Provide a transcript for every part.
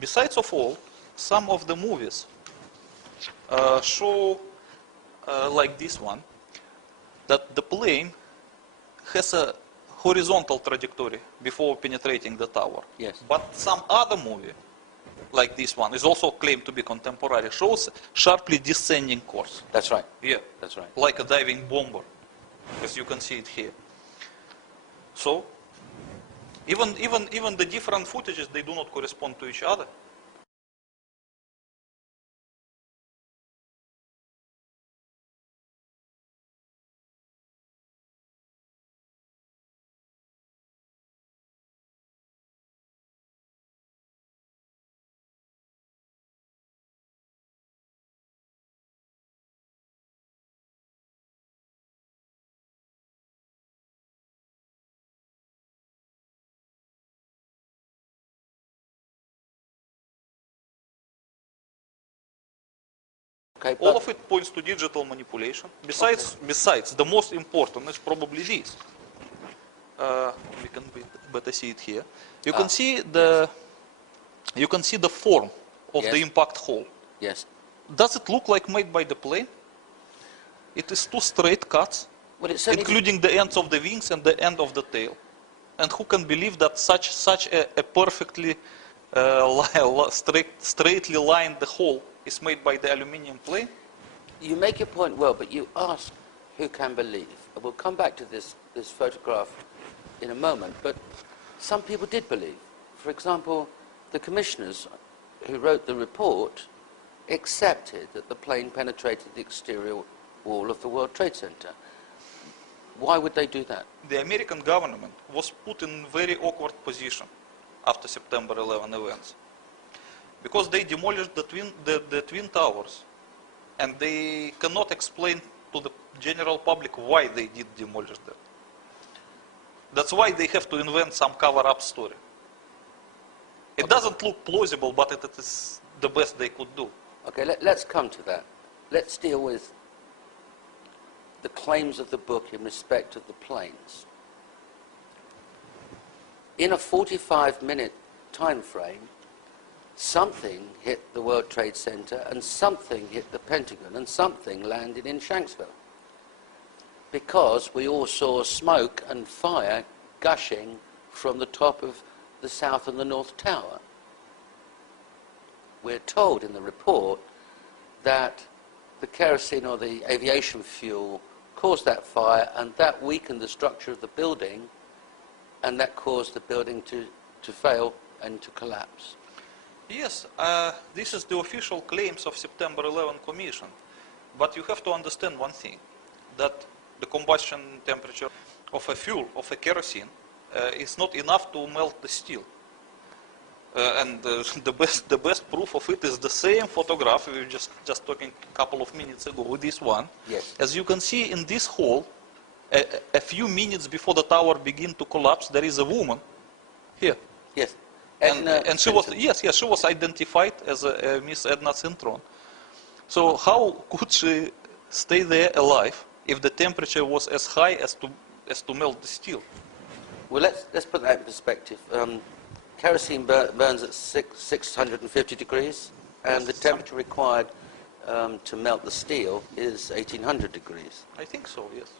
besides of all, some of the movies show, like this one, that the plane has a horizontal trajectory before penetrating the tower. Yes. But some other movie, like this one, is also claimed to be contemporary, shows sharply descending course. That's right. Yeah. That's right. Like a diving bomber, as you can see it here. So, even the different footages, they do not correspond to each other. Okay, All of it points to digital manipulation. Besides, the most important is probably this. We can better see it here. You can see the form of the impact hole. Yes. Does it look like made by the plane? It is two straight cuts, Well, including the ends of the wings and the end of the tail. And who can believe that such a perfectly straightly lined hole is made by the aluminium plane? You make your point well, but you ask who can believe. We'll come back to this photograph in a moment, but some people did believe. For example, the commissioners who wrote the report accepted that the plane penetrated the exterior wall of the World Trade Center. Why would they do that? The American government was put in very awkward position after September 11 events, because they demolished the twin towers, and they cannot explain to the general public why they did demolish them. That's why they have to invent some cover-up story. It doesn't look plausible, but it is the best they could do. Okay, let's come to that. Let's deal with the claims of the book in respect of the planes. In a 45-minute time frame, something hit the World Trade Center and something hit the Pentagon and something landed in Shanksville, because we all saw smoke and fire gushing from the top of the South and the North Tower. We're told in the report that the kerosene or the aviation fuel caused that fire, and that weakened the structure of the building, and that caused the building to fail and to collapse. Yes, this is the official claims of September 11 Commission. But you have to understand one thing, that the combustion temperature of a fuel, of a kerosene, is not enough to melt the steel. And the best proof of it is the same photograph we were just talking a couple of minutes ago, this one. Yes. As you can see in this hole, a few minutes before the tower began to collapse, there is a woman here. Yes. And she was, she was identified as Miss Edna Cintron. So how could she stay there alive if the temperature was as high as to melt the steel? Well, let's put that in perspective. Kerosene burns at 650 degrees, and the temperature required to melt the steel is 1800 degrees. I think so, yes.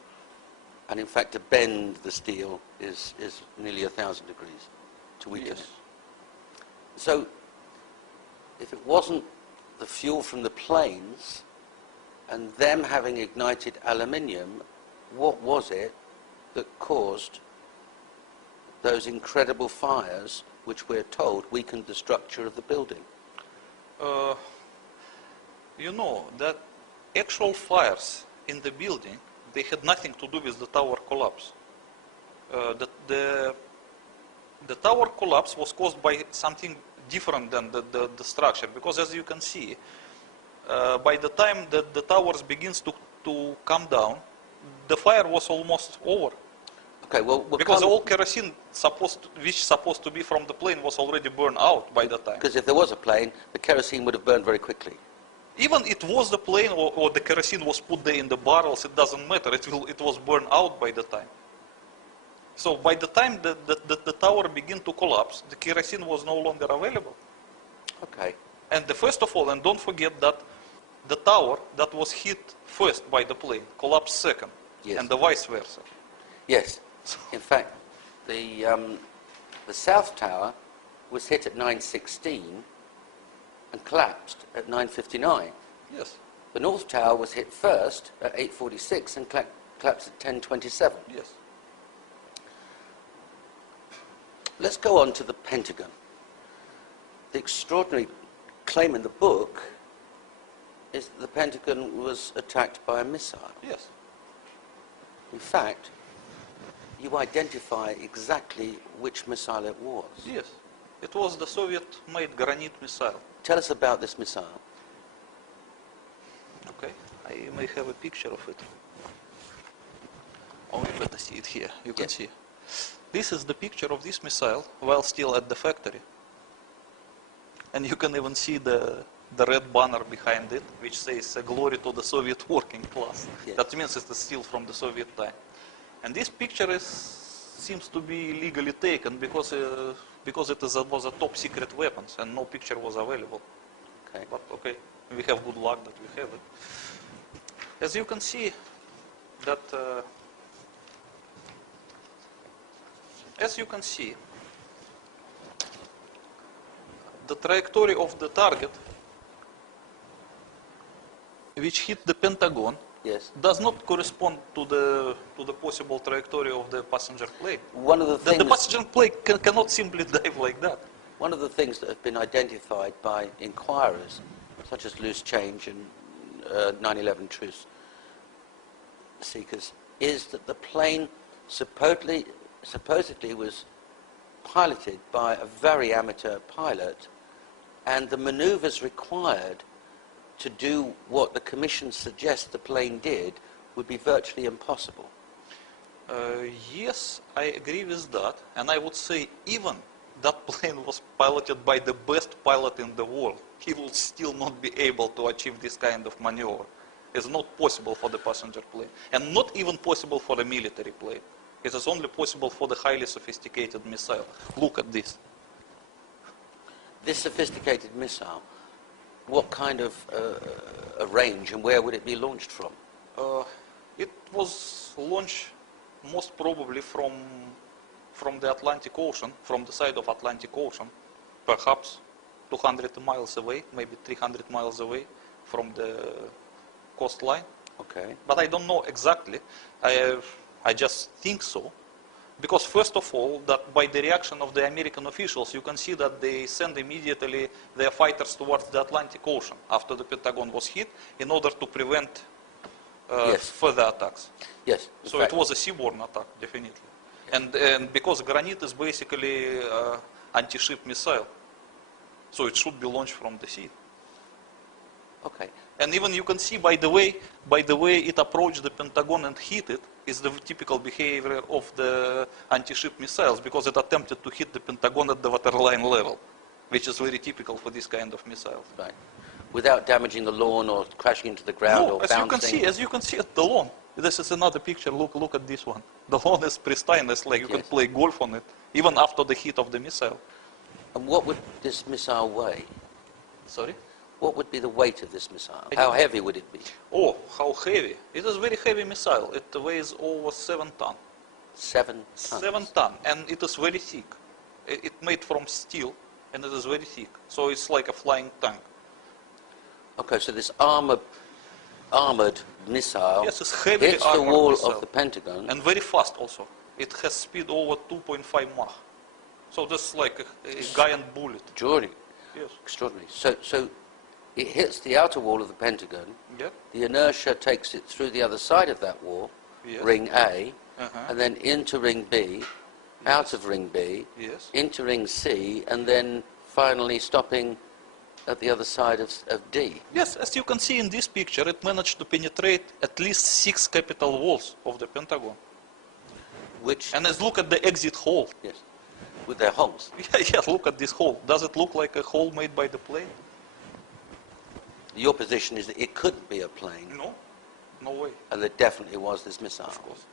And in fact, to bend the steel is nearly 1000 degrees to weaken it. So, if it wasn't the fuel from the planes and them having ignited aluminium, what was it that caused those incredible fires, which we're told weakened the structure of the building? You know that actual fires in the building, they had nothing to do with the tower collapse. The tower collapse was caused by something different than the structure, because as you can see, by the time that the towers begins to come down, the fire was almost over. Okay, well, because all kerosene which supposed to be from the plane was already burned out by the time. Because if there was a plane, the kerosene would have burned very quickly. Even it was the plane or the kerosene was put there in the barrels, it doesn't matter. It was burned out by the time. So by the time the tower began to collapse, the kerosene was no longer available. Okay. And first of all, and don't forget that the tower that was hit first by the plane collapsed second, Yes. and the vice versa. Yes. In fact, the South Tower was hit at 9:16 and collapsed at 9:59. Yes, The North Tower was hit first at 8:46 and collapsed at 10:27. yes. Let's go on to the Pentagon. The extraordinary claim in the book is that the Pentagon was attacked by a missile. Yes. In fact, you identify exactly which missile it was. Yes. It was the Soviet-made Granit missile. Tell us about this missile. Okay. I may have a picture of it. Oh, you better see it here. You can Yes. see. This is the picture of this missile while still at the factory. And you can even see the red banner behind it, which says glory to the Soviet working class. Yes. That means it's still from the Soviet time. And this picture seems to be legally taken because it was a top secret weapons and no picture was available. Okay. But okay, we have good luck that we have it. As you can see, that the trajectory of the target, which hit the Pentagon, Yes. does not correspond to the possible trajectory of the passenger plane. One of the The things, passenger plane cannot simply dive like that. one of the things that have been identified by inquirers, such as Loose Change and 9/11 truth seekers, is that the plane supposedly was piloted by a very amateur pilot, and the maneuvers required to do what the Commission suggests the plane did would be virtually impossible. Yes, I agree with that, and I would say even that plane was piloted by the best pilot in the world, he would still not be able to achieve this kind of maneuver. It's not possible for the passenger plane, and not even possible for the military plane. It is only possible for the highly sophisticated missile. Look at this. This sophisticated missile, what kind of a range and where would it be launched from? It was launched most probably from the Atlantic Ocean, from the side of Atlantic Ocean, perhaps 200 miles away, maybe 300 miles away from the coastline. Okay. But I don't know exactly. I just think so. Because first of all, that by the reaction of the American officials, you can see that they send immediately their fighters towards the Atlantic Ocean after the Pentagon was hit in order to prevent Yes. further attacks. Yes. in So fact, it was a seaborne attack, definitely. And because Granit is basically anti-ship missile, so it should be launched from the sea. Okay. And even you can see by the way it approached the Pentagon and hit it is the typical behavior of the anti-ship missiles, because it attempted to hit the Pentagon at the waterline level, which is very typical for this kind of missiles. Right. Without damaging the lawn or crashing into the ground No, or as bouncing. you can see at the lawn. This is another picture. Look at this one. The lawn is pristine. It's like you can Yes. play golf on it, even after the hit of the missile. And what would this missile weigh? Sorry? What would be the weight of this missile? I How don't- heavy would it be? Oh, how heavy. It is a very heavy missile. It weighs over 7 tons. 7 tons. 7 tons. And it is very thick. It's made from steel, and it is very thick. So it's like a flying tank. Okay, so this armored missile Yes, it's heavily hits the armored wall missile. of the Pentagon. And very fast also. It has speed over 2.5 Mach. So this is like a giant bullet. Extraordinary. Yes. Extraordinary. So it hits the outer wall of the Pentagon. Yeah. The inertia takes it through the other side of that wall, Yes. ring A, Uh-huh. and then into ring B, out of ring B, Yes. into ring C, and then finally stopping at the other side of D. Yes, as you can see in this picture, it managed to penetrate at least 6 capital walls of the Pentagon. Which, And let's look at the exit hole. yes, with their holes. Yeah, look at this hole. Does it look like a hole made by the plane? Your position is that it couldn't be a plane, No, no way. and there definitely was this missile. Of course.